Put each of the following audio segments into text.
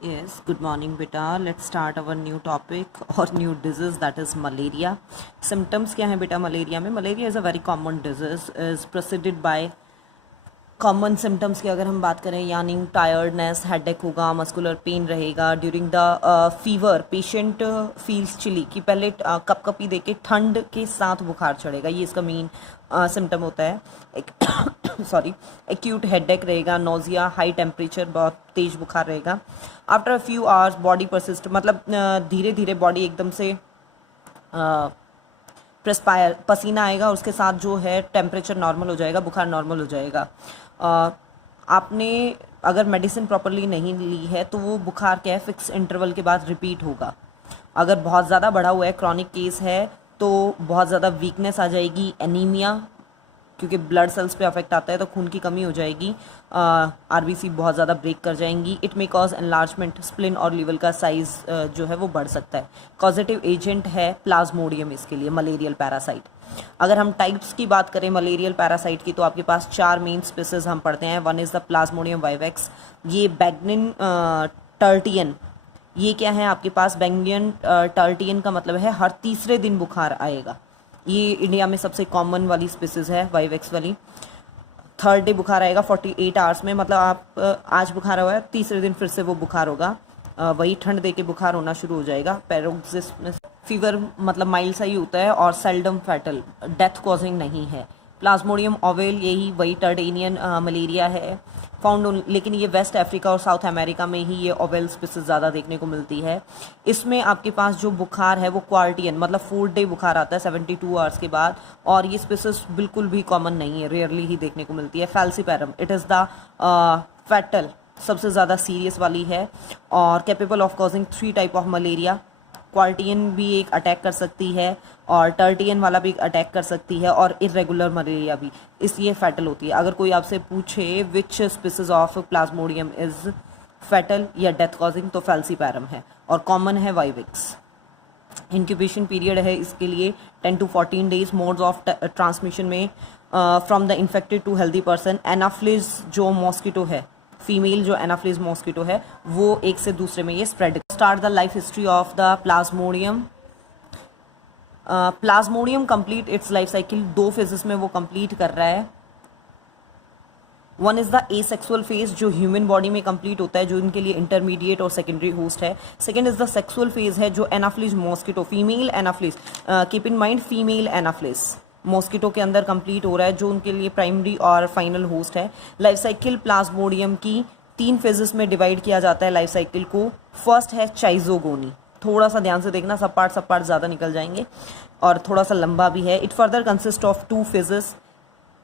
Yes, good morning, beta. Let's start our new topic or new disease, that is malaria. Symptoms क्या हैं बेटा malaria में? Malaria is a very common disease, is preceded by common symptoms की अगर हम बात करें यानी टायर्डनेस, हेडेक होगा, मस्कुलर पेन रहेगा during the fever, patient feels chilly कि पहले कपकपी देके ठंड के साथ बुखार चढ़ेगा, ये इसका मेन सिम्टम होता है। सॉरी, एक्यूट हेडेक रहेगा, नोजिया, हाई टेम्परेचर, बहुत तेज बुखार रहेगा। After a few hours body persist, मतलब धीरे धीरे बॉडी एकदम से प्रेस्पायर, पसीना आएगा और उसके साथ जो है टेम्परेचर नॉर्मल हो जाएगा, बुखार नॉर्मल हो जाएगा। आपने अगर मेडिसिन प्रॉपरली नहीं ली है तो वो बुखार क्या है फिक्स इंटरवल के बाद रिपीट होगा। अगर बहुत ज़्यादा बढ़ा हुआ है, क्रॉनिक केस है, तो बहुत ज़्यादा वीकनेस आ जाएगी, एनीमिया, क्योंकि ब्लड सेल्स पे अफेक्ट आता है तो खून की कमी हो जाएगी, आरबीसी बहुत ज़्यादा ब्रेक कर जाएंगी। It may cause enlargement, spleen और लीवर का साइज़ जो है वो बढ़ सकता है। कॉजेटिव एजेंट है प्लाज्मोडियम इसके लिए, मलेरियल पैरासाइट। अगर हम टाइप्स की बात करें मलेरियल पैरासाइट की तो आपके पास 4 मेन स्पीसीज हम पढ़ते हैं। One is the Plasmodium vivax, ये बैगनिन टर्टियन, ये क्या है आपके पास, बैंगनियन टर्टियन का मतलब है हर तीसरे दिन बुखार आएगा। ये इंडिया में सबसे कॉमन वाली स्पीसीज है, वाइवेक्स वाली। थर्ड डे बुखार आएगा 48 आवर्स में, मतलब आप आज बुखार हुआ है, तीसरे दिन फिर से वो बुखार होगा, वही ठंड दे के बुखार होना शुरू हो जाएगा। पैरोक्सिस्मस फीवर मतलब माइल्ड सा ही होता है और सेल्डम फैटल, डेथ कॉजिंग नहीं है। प्लाज्मोडियम ओवेल, यही वही टर्डेनियन मलेरिया है, फाउंड, लेकिन ये वेस्ट अफ्रीका और साउथ अमेरिका में ही ये ओवेल स्पीसीज ज़्यादा देखने को मिलती है। इसमें आपके पास जो बुखार है वो क्वार्टियन, मतलब 4 डे बुखार आता है 72 आवर्स के बाद, और ये स्पीसीज बिल्कुल भी कॉमन नहीं है, रेयरली ही देखने को मिलती है। Falciparum, it is the fatal, सबसे ज़्यादा सीरियस वाली है और capable of causing 3 type of malaria. Quartan भी एक अटैक कर सकती है और टर्टियन वाला भी अटैक कर सकती है, और इरेगुलर मलेरिया भी, इसलिए फैटल होती है। अगर कोई आपसे पूछे which species of Plasmodium is fatal या डेथ कॉजिंग तो फैल्सीपैरम है, और कॉमन है वाइवेक्स। इंक्यूबेशन पीरियड है इसके लिए 10 to 14 days. Modes of transmission में from the infected to healthy person, anopheles जो मॉस्किटो है, फीमेल जो एनाफ्लिज मॉस्किटो है, वो एक से दूसरे में ये spread. Start the life history of the plasmodium. Plasmodium complete its life cycle 2 phases में वो कंप्लीट कर रहा है। One is the asexual phase, जो ह्यूमन बॉडी में कंप्लीट होता है, जो इनके लिए इंटरमीडिएट और सेकेंडरी होस्ट है। Second is the sexual phase है, जो anopheles mosquito, female anopheles, keep in mind female anopheles mosquito के अंदर कंप्लीट हो रहा है, जो उनके लिए प्राइमरी और फाइनल होस्ट है। लाइफ साइकिल प्लाज्मोडियम की 3 फेजेस में डिवाइड किया जाता है लाइफ साइकिल को। फर्स्ट है चाइजोगोनी, थोड़ा सा ध्यान से देखना, सब पार्ट ज़्यादा निकल जाएंगे और थोड़ा सा लंबा भी है। It further consist of 2 phases,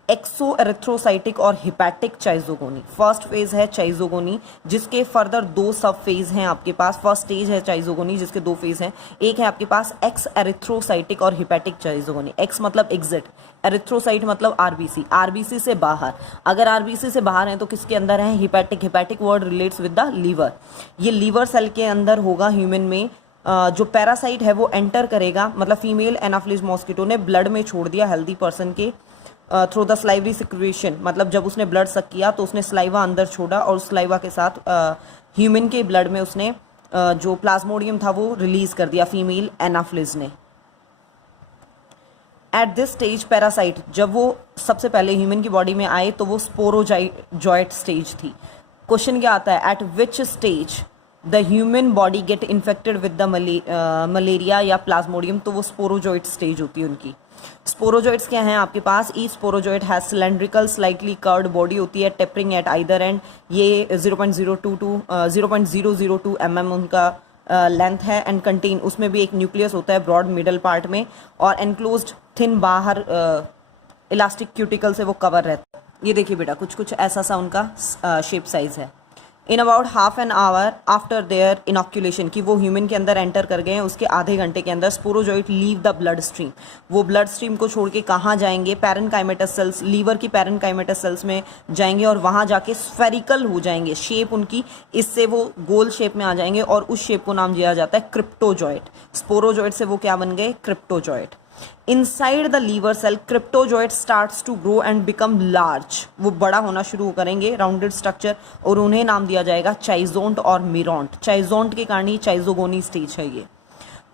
exo erythrocytic और हिपैटिक चाइजोगोनी। फर्स्ट फेज है चाइजोगोनी, जिसके फर्दर 2 सब फेज हैं आपके पास। फर्स्ट स्टेज है चाइजोगोनी जिसके 2 फेज हैं, एक है आपके पास एक्स एरिथ्रोसाइटिक और हिपैटिक चाइजोगोनी। एक्स मतलब एग्जिट, एरिथ्रोसाइट मतलब आरबीसी, आरबीसी से बाहर। अगर आरबीसी से बाहर है तो किसके अंदर है, hepatic. Hepatic word relates with the liver, ये लीवर सेल के अंदर होगा ह्यूमन में। जो पैरासाइट है वो एंटर करेगा, मतलब फीमेल एनाफ्लिज मॉस्किटो ने ब्लड में छोड़ दिया हेल्दी पर्सन के थ्रू द स्लाइवरी सिक्रेशन, मतलब जब उसने ब्लड सक किया तो उसने स्लाइवा अंदर छोड़ा और उस स्लाइवा के साथ ह्यूमन के ब्लड में उसने जो प्लाज्मोडियम था वो रिलीज कर दिया फीमेल एनाफ्लिज ने। एट दिस स्टेज पैरासाइट, जब वो सबसे पहले ह्यूमन की बॉडी में आए तो वो स्पोरोजॉइट स्टेज थी। क्वेश्चन क्या आता है, eight which stage the human body get infected with the malaria या प्लाज्मोडियम, तो वो स्पोरोजॉइट स्टेज होती है उनकी। स्पोरोजॉइट्स क्या हैं आपके पास, each sporozoite has cylindrical slightly curved body होती है, टेपरिंग एट आइदर एंड। ये 0.002 mm उनका लेंथ है, एंड कंटेन, उसमें भी एक न्यूक्लियस होता है ब्रॉड मिडल पार्ट में, और एनक्लोज्ड थिन बाहर इलास्टिक क्यूटिकल से वो कवर रहता है। ये देखिए बेटा कुछ ऐसा सा उनका शेप साइज है। In about half an hour after their inoculation, कि वो ह्यूमन के अंदर एंटर कर गए हैं, उसके आधे घंटे के अंदर sporozoite leave the blood stream, वो ब्लड स्ट्रीम को छोड़ के कहाँ जाएंगे, पैरेनकाइमेटस सेल्स, लीवर की पैरेनकाइमेटस सेल्स में जाएंगे और वहाँ जाके स्फेरिकल हो जाएंगे, शेप उनकी इससे वो गोल शेप में आ जाएंगे और उस शेप को नाम दिया जाता है क्रिप्टोजॉइट। स्पोरोजॉइट से वो क्या बन गए, cryptozoite. Inside the liver cell cryptozoite starts to grow and become large, वो बड़ा होना शुरू करेंगे, राउंडेड स्ट्रक्चर, और उन्हें नाम दिया जाएगा चाइजोन्ट और मिरोन्ट। चाइजोन्ट के कारण ही चाइजोगोनी स्टेज है ये।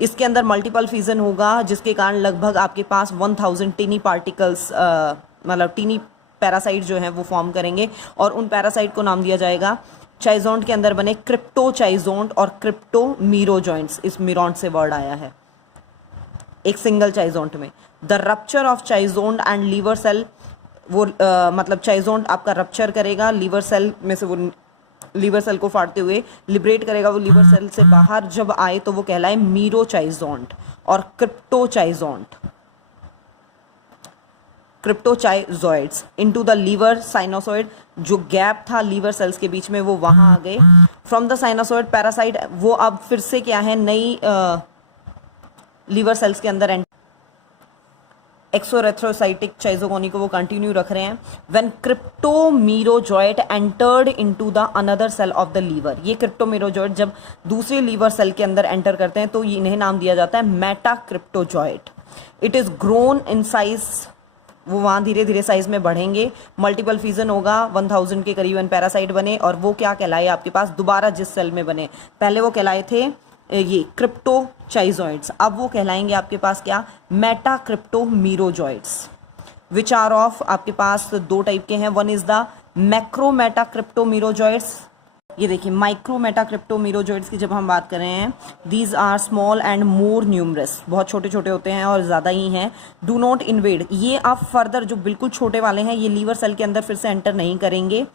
इसके अंदर मल्टीपल फिजन होगा जिसके कारण लगभग आपके पास 1000 टीनी पार्टिकल्स मतलब टीनी पैरासाइट जो हैं वो फॉर्म करेंगे, और उन पैरासाइट को नाम दिया जाएगा चाइजोन्ट के अंदर बने क्रिप्टोचाइजोन्ट और क्रिप्टोमीरोजॉइंट्स, इस मिरोन्ट से वर्ड आया है एक सिंगल चाइजोन्ट में। The rupture of schizont and liver cell, वो मतलब चाइजोन्ट आपका रप्चर करेगा, लीवर सेल में से वो लीवर सेल को फाड़ते हुए लिबरेट करेगा, वो लीवर सेल से बाहर जब आए तो वो कहलाए मीरोचाइजोन्ट और क्रिप्टोचाइजोन्ट, क्रिप्टोचाइजॉइड्स इनटू द लीवर साइनोसॉइड। जो गैप था लीवर सेल्स के बीच में वो वहां आ गए। फ्रॉम द साइनोसॉइड पैरासाइट, वो अब फिर से क्या है, नई लीवर सेल्स के अंदर एक्सोरेथ्रोसाइटिक चाइजोगोनी को वो कंटिन्यू रख रहे हैं। When cryptomerozoite entered into the another cell of the liver, ये क्रिप्टोमीरोजॉइट जब दूसरे लीवर सेल के अंदर एंटर करते हैं तो इन्हें नाम दिया जाता है metacryptozoite. It is grown in size, वो वहाँ धीरे धीरे साइज में बढ़ेंगे, मल्टीपल फ्यूजन होगा, 1000 के करीबन पैरासाइट बने, और वो क्या कहलाए आपके पास दोबारा जिस सेल में बने, पहले वो कहलाए थे ये क्रिप्टोचाइजॉइड्स, अब वो कहलाएंगे आपके पास क्या, मेटाक्रिप्टोमीरोजॉइड्स, विच आर ऑफ आपके पास दो टाइप के हैं। वन इज द मैक्रोमेटाक्रिप्टोमीरोजॉइड्स, ये देखिए माइक्रोमेटाक्रिप्टोमीरोजॉइड्स की जब हम बात कर रहे हैं, these are small and more numerous, बहुत छोटे छोटे होते हैं और ज़्यादा ही हैं। डू नॉट इन्वेड, ये आप फर्दर जो बिल्कुल छोटे वाले हैं ये लीवर सेल के अंदर फिर से एंटर नहीं करेंगे,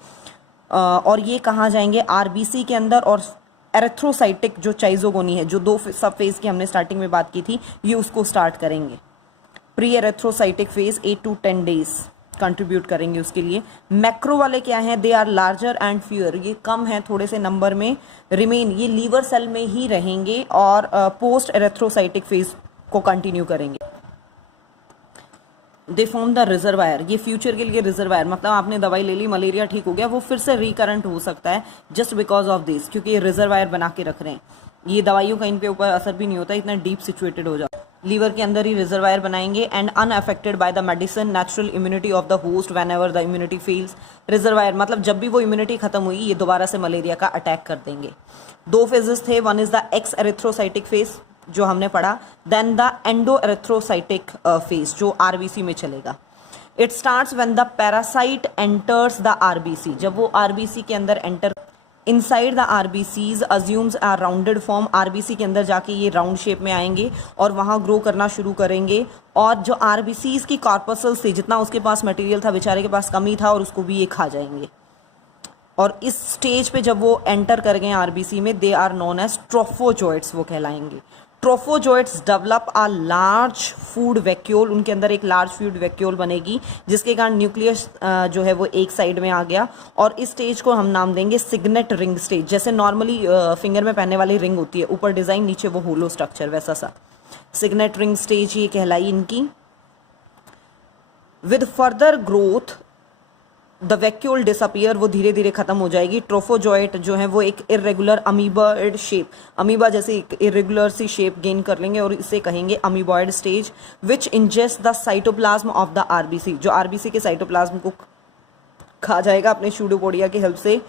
और ये कहाँ जाएंगे, आरबीसी के अंदर, और एरेथ्रोसाइटिक जो चाइजोगोनी है, जो दो सब फेज की हमने स्टार्टिंग में बात की थी, ये उसको स्टार्ट करेंगे। Pre erythrocytic phase 8 to 10 days contribute करेंगे उसके लिए। मैक्रो वाले क्या हैं, they are larger and fewer, ये कम है थोड़े से नंबर में, रिमेन, ये लीवर सेल में ही रहेंगे और पोस्ट एरेथ्रोसाइटिक फेज को कंटिन्यू करेंगे। दे फॉर्म द रिजर्वायर, ये फ्यूचर के लिए रिजर्वायर, मतलब आपने दवाई ले ली, मलेरिया ठीक हो गया, वो फिर से रिकरेंट हो सकता है जस्ट बिकॉज ऑफ दिस, क्योंकि ये रिजर्वायर बना के रख रहे हैं। ये दवाइयों का इन पे ऊपर असर भी नहीं होता, इतना डीप सिचुएटेड हो जाता, लीवर के अंदर ही रिजर्वायर बनाएंगे। And unaffected by the medicine natural immunity of the host when ever the immunity fails. Reservoir मतलब जब भी वो इम्यूनिटी खत्म हुई, ये दोबारा से मलेरिया का अटैक कर देंगे। दो फेजेस थे, one is the exo erythrocytic phase जो हमने पढ़ा, then the endo erythrocytic phase जो आरबीसी में चलेगा। It starts when the parasite enters the RBC, जब वो आरबीसी के अंदर enter, inside the RBCs assumes a rounded form, RBC के अंदर जाके ये राउंड शेप में आएंगे और वहाँ ग्रो करना शुरू करेंगे। और जो आरबीसीज की कॉर्पसल्स थी, जितना उसके पास मटेरियल था, बेचारे के पास कमी था, और उसको भी ये खा जाएंगे। और इस स्टेज पे जब वो एंटर कर गए आरबीसी में, they are known as trophozoites, वो कहलाएंगे। Trophozoites develop a large food vacuole, उनके अंदर एक लार्ज फूड वैक्यूल बनेगी जिसके कारण न्यूक्लियस जो है वो एक साइड में आ गया, और इस स्टेज को हम नाम देंगे सिग्नेट रिंग स्टेज। जैसे नॉर्मली फिंगर में पहनने वाली रिंग होती है, ऊपर डिजाइन नीचे वो होलो स्ट्रक्चर, वैसा सा सिग्नेट रिंग स्टेज ये कहलाई इनकी। With further growth the vacuole disappear, वो धीरे धीरे खत्म हो जाएगी। ट्रोफोजॉइट जो है वो एक इरेगुलर अमीबॉइड शेप, अमीबा जैसे एक इरेगुलर सी शेप गेन कर लेंगे और इसे कहेंगे amoeboid stage. Which ingest the cytoplasm of the RBC, जो आरबीसी के साइटोप्लाज्म को खा जाएगा अपने सूडोपोडिया की हेल्प से।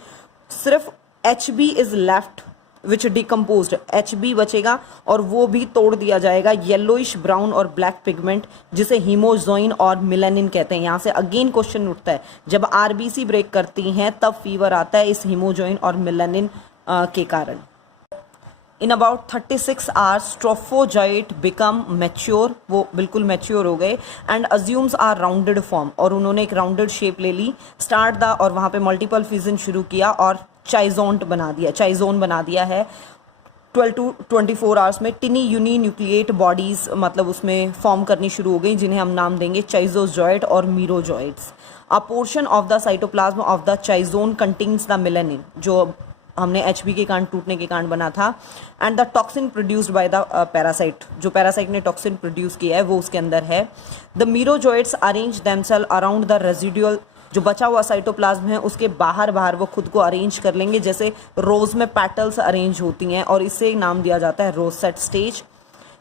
सिर्फ HB is left which decomposed, HB बचेगा और वो भी तोड़ दिया जाएगा। येलोइश ब्राउन और ब्लैक पिगमेंट जिसे हीमोजोइन और मिलेनिन कहते हैं। यहाँ से अगेन क्वेश्चन उठता है, जब आरबीसी ब्रेक करती हैं तब फीवर आता है इस हीमोजोइन और मिलेनिन के कारण। In about 36 hours trophozoite become mature, वो बिल्कुल मैच्योर हो गए। And assumes are rounded form, और उन्होंने एक राउंडेड शेप ले ली। स्टार्ट द, और वहाँ पे मल्टीपल फ्यूजन शुरू किया और चाइजोन बना दिया है। 12 to 24 आवर्स में टिनी यूनी न्यूक्लिएट बॉडीज मतलब उसमें फॉर्म करनी शुरू हो गई, जिन्हें हम नाम देंगे चाइजोजॉइट और merozoites. A portion of the cytoplasm of the चाइजोन कंटेन्स द मेलानिन, जो हमने एचबी के कारण टूटने के कारण बना था। And the toxin produced by the parasite, जो पैरासाइट ने टॉक्सिन प्रोड्यूस किया है वो उसके अंदर है। The merozoites arrange themselves around the residual, जो बचा हुआ साइटोप्लाज्म है उसके बाहर वो खुद को अरेंज कर लेंगे, जैसे रोज में पेटल्स अरेंज होती हैं, और इसे नाम दिया जाता है रोसेट स्टेज।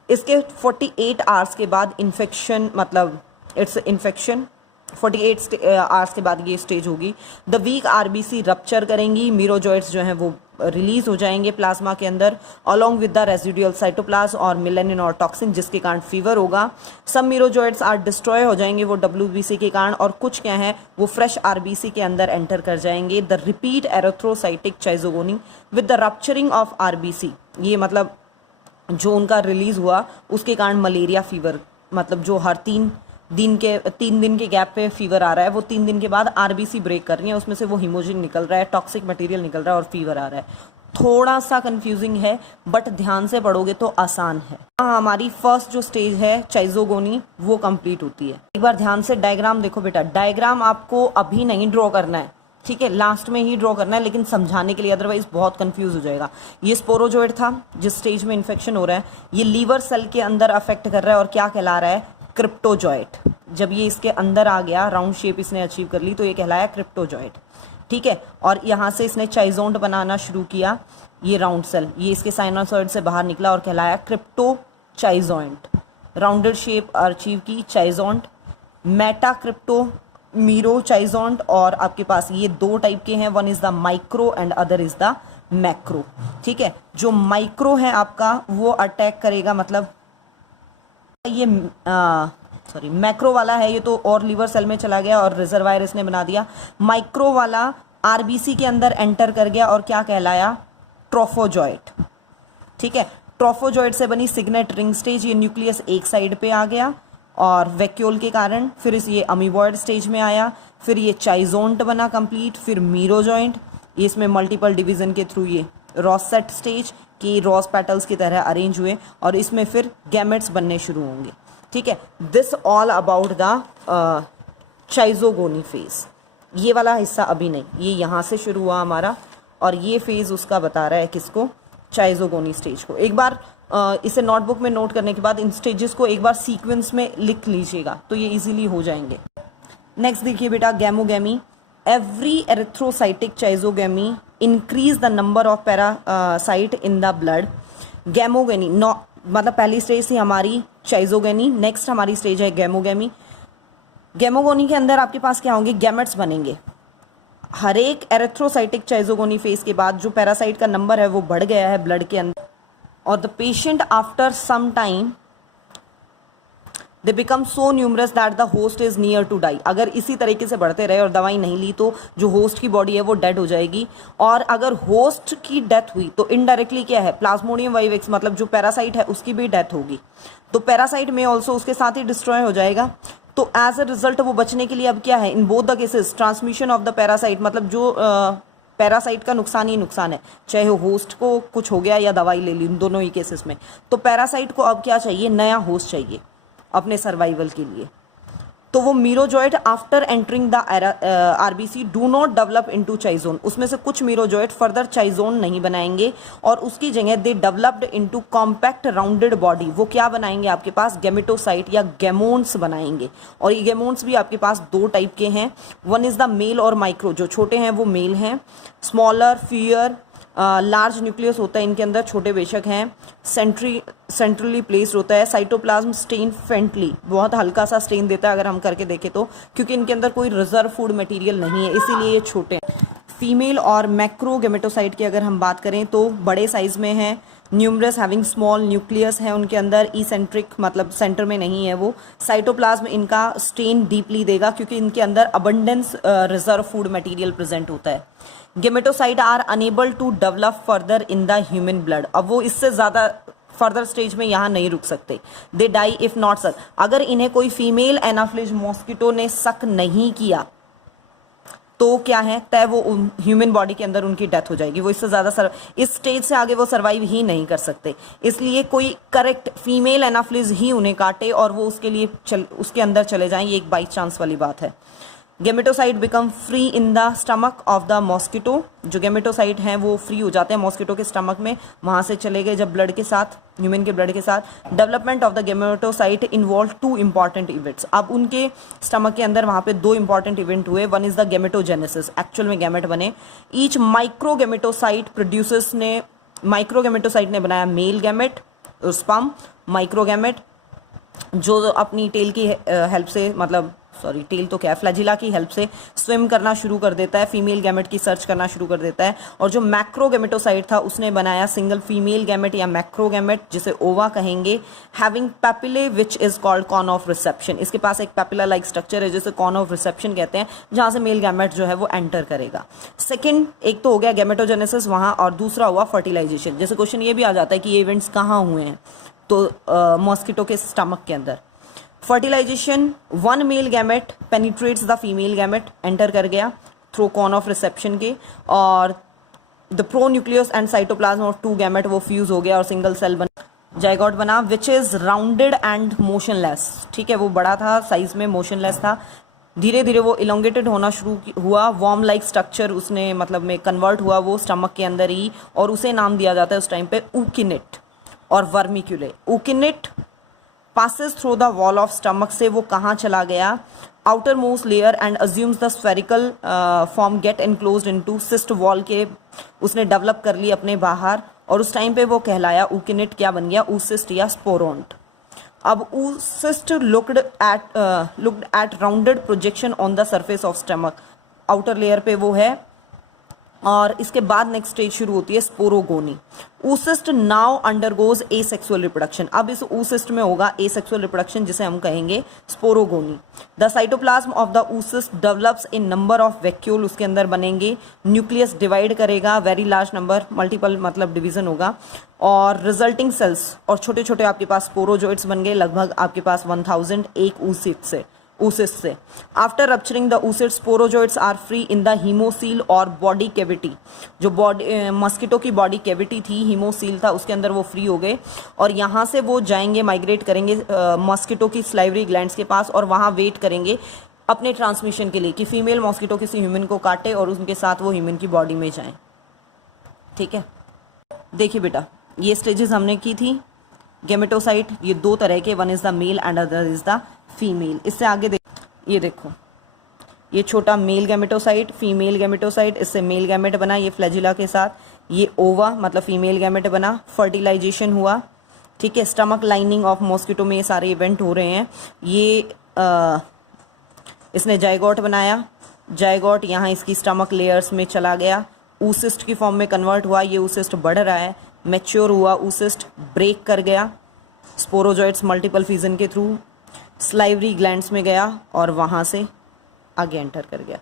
इसके 48 आवर्स के बाद इन्फेक्शन, मतलब इट्स इन्फेक्शन 48 आवर्स के बाद ये स्टेज होगी। द वीक आरबीसी रप्चर करेंगी, मीरोजॉइड्स जो हैं वो रिलीज हो जाएंगे प्लाज्मा के अंदर along with the residual cytoplasm और मेलानिन और टॉक्सिन, जिसके कारण फीवर होगा। सब मीरोजॉइड्स आर डिस्ट्रॉय हो जाएंगे वो डब्ल्यूबीसी के कारण, और कुछ क्या है वो फ्रेश आरबीसी के अंदर एंटर कर जाएंगे। The repeat erythrocytic schizogony with the rupturing of RBC, ये मतलब जो उनका रिलीज हुआ उसके कारण मलेरिया फीवर, मतलब जो हर 3 दिन के गैप पे फीवर आ रहा है, वो 3 दिन के बाद आरबीसी ब्रेक कर रही है, उसमें से वो हीमोजिन निकल रहा है, टॉक्सिक मटेरियल निकल रहा है और फीवर आ रहा है। थोड़ा सा कंफ्यूजिंग है बट ध्यान से पढ़ोगे तो आसान है। हमारी फर्स्ट जो स्टेज है चाइजोगोनी वो कंप्लीट होती है। एक बार ध्यान से डायग्राम देखो बेटा, डायग्राम आपको अभी नहीं ड्रॉ करना है, ठीक है, लास्ट में ही ड्रॉ करना है, लेकिन समझाने के लिए, अदरवाइज बहुत कंफ्यूज हो जाएगा। ये स्पोरोजोइड था जिस स्टेज में इन्फेक्शन हो रहा है, ये लीवर सेल के अंदर अफेक्ट कर रहा है और क्या कहला रहा है, क्रिप्टोजॉइट। जब ये इसके अंदर आ गया, राउंड शेप इसने अचीव कर ली, तो ये कहलाया क्रिप्टोजॉइट, ठीक है। और यहाँ से इसने चाइजोंट बनाना शुरू किया, ये राउंड सेल ये इसके साइनोसॉइड से बाहर निकला और कहलाया क्रिप्टोचाइजोइंट। राउंडेड शेप अचीव की चाइजोंट, मेटाक्रिप्टो मीरोचाइजोंट, और आपके पास ये 2 टाइप के हैं, one is the micro and other is the macro, ठीक है। जो माइक्रो है आपका वो अटैक करेगा, मतलब ये सॉरी मैक्रो वाला है ये तो और लीवर सेल में चला गया और रिजर्वायर इसने बना दिया। माइक्रो वाला आरबीसी के अंदर एंटर कर गया और क्या कहलाया, ट्रोफोजॉइट, ठीक है। ट्रोफोजॉइट से बनी सिग्नेट रिंग स्टेज, ये न्यूक्लियस एक साइड पे आ गया और वैक्यूल के कारण, फिर ये अमीबॉइड स्टेज में आया, फिर ये चाइजोंट बना कंप्लीट, फिर मीरोजॉइंट, इसमें मल्टीपल डिवीजन के थ्रू ये रॉसेट स्टेज की रोज पेटल्स की तरह अरेंज हुए और इसमें फिर गैमेट्स बनने शुरू होंगे, ठीक है। This all about the schizogony phase. ये वाला हिस्सा अभी नहीं, ये यहाँ से शुरू हुआ हमारा और ये फेज उसका बता रहा है किसको, चाइजोगोनी स्टेज को। एक बार इसे नोटबुक में नोट करने के बाद इन स्टेजेस को एक बार सीक्वेंस में लिख लीजिएगा तो ये इजीली हो जाएंगे। नेक्स्ट देखिए बेटा, gamogony. Every erythrocytic schizogamy increase the number of parasite in the blood. Gamogony मतलब पहली स्टेज थी हमारी चाइजोगैनी, नेक्स्ट हमारी स्टेज है गैमोगैमी। गैमोगोनी के अंदर आपके पास क्या होंगे, गैमेट्स बनेंगे। हर एक एरिथ्रोसाइटिक चाइजोगोनी फेज के बाद जो पैरासाइट का नंबर है वो बढ़ गया है ब्लड के अंदर, और the patient after some time they become so numerous that the host is near to die. अगर इसी तरीके से बढ़ते रहे और दवाई नहीं ली तो जो होस्ट की बॉडी है वो डेड हो जाएगी, और अगर होस्ट की डेथ हुई तो इनडायरेक्टली क्या है, प्लाज्मोडियम वाइवेक्स मतलब जो पैरासाइट है उसकी भी डेथ होगी, तो पैरासाइट में ऑल्सो उसके साथ ही डिस्ट्रॉय हो जाएगा। तो एज अ रिजल्ट वो बचने के लिए अब क्या है, in both the cases transmission of the parasite, मतलब जो पैरासाइट का नुकसान ही नुकसान है, चाहे होस्ट को कुछ हो गया या दवाई ले ली, इन दोनों ही केसेस में। तो पैरासाइट को अब क्या चाहिए, नया होस्ट चाहिए अपने सर्वाइवल के लिए। तो वो merozoite after entering the RBC do not develop into चाइजोन, उसमें से कुछ मीरोजॉइट फर्दर चाइजोन नहीं बनाएंगे और उसकी जगह they developed into compact rounded body. वो क्या बनाएंगे, आपके पास गैमेटोसाइट या गैमोन्स बनाएंगे, और ये गैमोन्स भी आपके पास 2 टाइप के हैं, वन इज द मेल और माइक्रो। जो छोटे हैं वो मेल हैं, स्मॉलर फियर लार्ज न्यूक्लियस होता है इनके अंदर, छोटे बेशक हैं, सेंट्रली प्लेस्ड होता है, साइटोप्लाज्म स्टेन फेंटली, बहुत हल्का सा स्टेन देता है अगर हम करके देखें तो, क्योंकि इनके अंदर कोई रिजर्व फूड मटेरियल नहीं है इसीलिए ये छोटे हैं। फीमेल और मैक्रो गैमेटोसाइट की अगर हम बात करें तो बड़े साइज में है, न्यूमरस हैविंग स्मॉल न्यूक्लियस है उनके अंदर, इसेंट्रिक मतलब सेंटर में नहीं है वो। साइटोप्लाज्म इनका स्टेन डीपली देगा क्योंकि इनके अंदर abundance reserve food material present होता है। Gametocyte are enable to develop further in the human blood, अब वो इससे ज्यादा फर्दर स्टेज में यहाँ नहीं रुक सकते। दे डाई इफ नॉट सक, अगर इन्हें कोई फीमेल एनाफ्लिज मॉस्किटो ने सक नहीं किया तो क्या है, तय वो ह्यूमन बॉडी के अंदर उनकी डेथ हो जाएगी, वो इससे ज्यादा इस स्टेज से आगे वो सर्वाइव ही नहीं कर सकते। इसलिए कोई करेक्ट फीमेल एनाफ्लिज ही उन्हें काटे और वो उसके लिए उसके अंदर चले जाएं, ये एक बाई चांस वाली बात है। Gametocyte become free in the stomach of the mosquito, जो गेमेटोसाइट हैं वो फ्री हो जाते हैं मॉस्किटो के स्टमक में, वहां से चले गए जब ब्लड के साथ, ह्यूमन के ब्लड के साथ। Development of the gametocyte involve 2 important events, अब उनके स्टमक के अंदर वहां पे 2 इंपॉर्टेंट इवेंट हुए, one is the gametogenesis, actual में गैमेट बने। ईच माइक्रो गेमेटोसाइट प्रोड्यूसेस ने, माइक्रो गेमेटोसाइट ने बनाया मेल गैमेट स्पर्म, माइक्रोगैमेट जो अपनी टेल की हेल्प से, मतलब सॉरी टेल तो क्या है, फ्लैजिला की हेल्प से स्विम करना शुरू कर देता है, फीमेल गैमेट की सर्च करना शुरू कर देता है। और जो मैक्रोगैमेटोसाइट था उसने बनाया सिंगल फीमेल गैमेट या मैक्रोगैमेट, जिसे ओवा कहेंगे, having papillae which is called cone of reception. इसके पास एक पैपिला लाइक स्ट्रक्चर है जिसे कॉन ऑफ रिसेप्शन कहते हैं, जहां से मेल गैमेट जो है वो एंटर करेगा। सेकेंड, एक तो हो गया गैमेटोजेनेसिस वहां, और दूसरा हुआ फर्टिलाइजेशन। जैसे क्वेश्चन ये भी आ जाता है कि ये इवेंट्स कहाँ हुए हैं, तो मॉस्किटो के स्टमक के अंदर। Fertilization, one male gamete penetrates the female gamete, enter कर गया थ्रू कॉन ऑफ रिसेप्शन के, और the pronucleus and cytoplasm of two gamete वो फ्यूज हो गया और सिंगल सेल बना, जाइगोट बना, which is rounded and motionless. ठीक है, वो बड़ा था साइज में, मोशनलेस था। धीरे धीरे वो इलोंगेटेड होना शुरू हुआ, वॉर्म लाइक स्ट्रक्चर उसने मतलब में कन्वर्ट हुआ वो स्टमक के अंदर ही, और उसे नाम दिया जाता है उस टाइम पे ऊकिनिट और वर्मिक्यूले। ऊकिनिट passes through the wall of stomach, से वो कहाँ चला गया, outermost layer and assumes the spherical form get enclosed into cyst wall के उसने डेवलप कर ली अपने बाहर, और उस टाइम पे वो कहलाया ऊकिनिट, क्या बन गया, ऊसिस्ट या स्पोरोन्ट। अब ऊसिस्ट looked at rounded projection on the surface of stomach, outer layer पे वो है, और इसके बाद नेक्स्ट स्टेज शुरू होती है sporogony. Oocyst now undergoes asexual reproduction, अब इस ऊसिस्ट में होगा एसेक्सुअल रिप्रोडक्शन जिसे हम कहेंगे sporogony. The cytoplasm of the oocyst develops in number of vacuole, उसके अंदर बनेंगे, न्यूक्लियस डिवाइड करेगा, वेरी लार्ज नंबर, मल्टीपल मतलब डिवीजन होगा, और रिजल्टिंग सेल्स और छोटे छोटे आपके पास स्पोरोजोइट्स बन गए, लगभग आपके पास 1000 एक ऊसिस्ट से। After rupturing the oocyst, sporozoites are free in the haemocoel और बॉडी कैविटी, जो बॉडी मस्किटो की बॉडी कैविटी थी, हीमोसील था, उसके अंदर वो फ्री हो गए, और यहाँ से वो जाएंगे, माइग्रेट करेंगे मस्किटो की स्लाइवरी ग्लैंड्स के पास, और वहाँ वेट करेंगे अपने ट्रांसमिशन के लिए कि फीमेल मॉस्किटो किसी ह्यूमन को काटे और उनके साथ वो ह्यूमन की बॉडी में जाए। ठीक है, देखिए बेटा, ये स्टेजेस हमने की थी। गैमेटोसाइट ये दो तरह के, one is the male and other is the female. इससे आगे ये देखो, ये छोटा मेल गैमेटोसाइट, फीमेल गैमेटोसाइट, इससे मेल गैमेट बना, ये फ्लैजिला के साथ, ये ओवा मतलब फीमेल गैमेट बना, फर्टिलाइजेशन हुआ। ठीक है, स्टमक लाइनिंग ऑफ मॉस्किटो में ये सारे इवेंट हो रहे हैं। ये इसने जाइगोट बनाया, जाइगोट यहाँ इसकी स्टमक लेयर्स में चला गया, ऊसिस्ट की फॉर्म में कन्वर्ट हुआ, ये ऊसिस्ट बढ़ रहा है, मैच्योर हुआ, ऊसिस्ट ब्रेक कर गया, स्पोरोजोइट्स मल्टीपल फिजन के थ्रू स्लाइवरी ग्लैंड्स में गया, और वहाँ से आगे एंटर कर गया।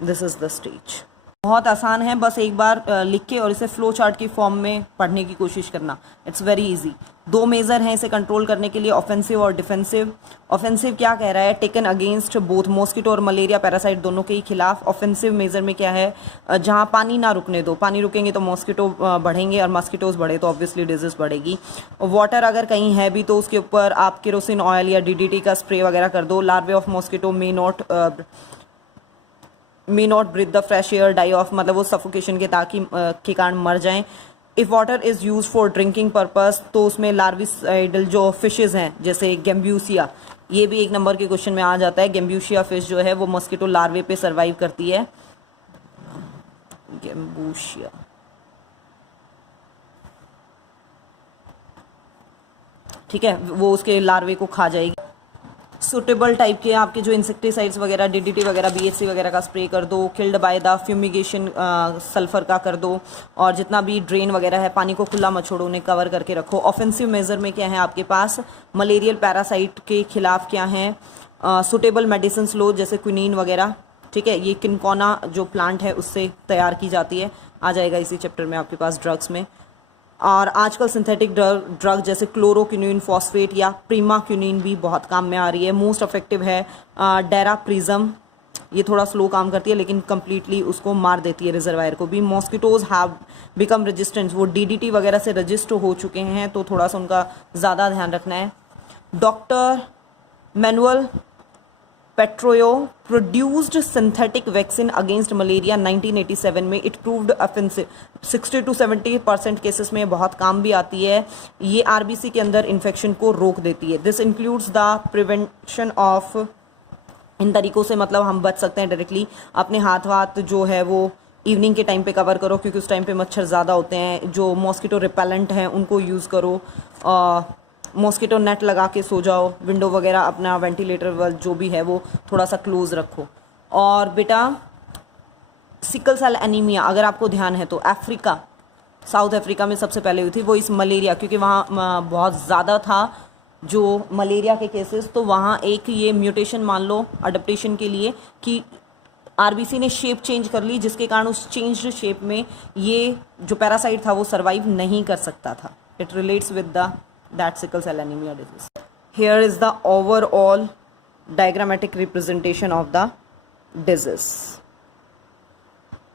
This is the stage. बहुत आसान है, बस एक बार लिख के और इसे फ्लो चार्ट की फॉर्म में पढ़ने की कोशिश करना, इट्स वेरी इजी। दो मेजर हैं इसे कंट्रोल करने के लिए, ऑफेंसिव और डिफेंसिव। ऑफेंसिव क्या कह रहा है, टेकन अगेंस्ट बोथ मॉस्किटो और मलेरिया पैरासाइट दोनों के ही खिलाफ। ऑफेंसिव मेजर में क्या है, जहां पानी ना रुकने दो, पानी रुकेंगे तो मॉस्किटो बढ़ेंगे, और मॉस्किटोज बढ़े तो ऑब्वियसली डिजीज बढ़ेगी। वाटर अगर कहीं है भी तो उसके ऊपर आप केरोसिन ऑयल या डीडीटी का स्प्रे वगैरह कर दो। Larvae of mosquito may not breathe the fresh air, die off मतलब वो सफोकेशन के कारण मर जाएं। If water is use for drinking purpose, तो उसमें लार्विसाइडल जो फिशेज हैं जैसे गेम्ब्यूसिया, ये भी एक नंबर के क्वेश्चन में आ जाता है। गेम्ब्यूसिया फिश जो है वो मॉस्किटो लार्वे पे सर्वाइव करती है। गेम्बूशिया, ठीक है, वो उसके लार्वे को खा जाएगी। सुटेबल टाइप के आपके जो इंसेक्टिसाइड्स वगैरह, डीडीटी वगैरह, बीएचसी वगैरह का स्प्रे कर दो। Killed by the fumigation sulphur का कर दो, और जितना भी ड्रेन वगैरह है पानी को खुला मत छोड़ो, उन्हें कवर करके रखो। ऑफेंसिव मेजर में क्या है आपके पास, मलेरियल पैरासाइट के खिलाफ क्या है, सुटेबल मेडिसिन लो जैसे क्विनीन वगैरह। ठीक है, ये किनकोना जो प्लांट है उससे तैयार की जाती है, आ जाएगा इसी चैप्टर में आपके पास ड्रग्स में। और आजकल सिंथेटिक ड्रग जैसे क्लोरोक्विनीन फॉस्फेट या प्रीमाक्विनीन भी बहुत काम में आ रही है। मोस्ट इफेक्टिव है डेराप्रिज्म, ये थोड़ा स्लो काम करती है लेकिन कंप्लीटली उसको मार देती है रिजर्वायर को भी। मॉस्किटोज हैव बिकम रेजिस्टेंट, वो डीडीटी वगैरह से रजिस्टर हो चुके हैं, तो थोड़ा सा उनका ज़्यादा ध्यान रखना है। Doctor Manuel Patarroyo produced synthetic vaccine against malaria 1987 में। It proved offensive, 60 to 70% cases में बहुत काम भी आती है। ये आरबीसी के अंदर इन्फेक्शन को रोक देती है। This includes the prevention of, इन तरीकों से मतलब हम बच सकते हैं डायरेक्टली। अपने हाथ जो है वो इवनिंग के टाइम पे कवर करो क्योंकि उस टाइम पे मच्छर ज़्यादा होते हैं। जो मॉस्किटो रिपेलेंट हैं उनको यूज़ करो। मॉस्किटो नेट लगा के सो जाओ। विंडो वगैरह अपना वेंटिलेटर जो भी है वो थोड़ा सा क्लोज रखो। और बेटा सिकल सेल एनीमिया अगर आपको ध्यान है तो अफ्रीका, साउथ अफ्रीका में सबसे पहले हुई थी वो इस मलेरिया, क्योंकि वहाँ बहुत ज़्यादा था जो मलेरिया के केसेस। तो वहाँ एक ये म्यूटेशन मान लो अडेप्टेशन के लिए कि आरबीसी ने शेप चेंज कर ली, जिसके कारण उस चेंज्ड शेप में ये जो पैरासाइट था वो सर्वाइव नहीं कर सकता था। It relates with that sickle cell anaemia disease. Here is the overall diagrammatic representation of the disease.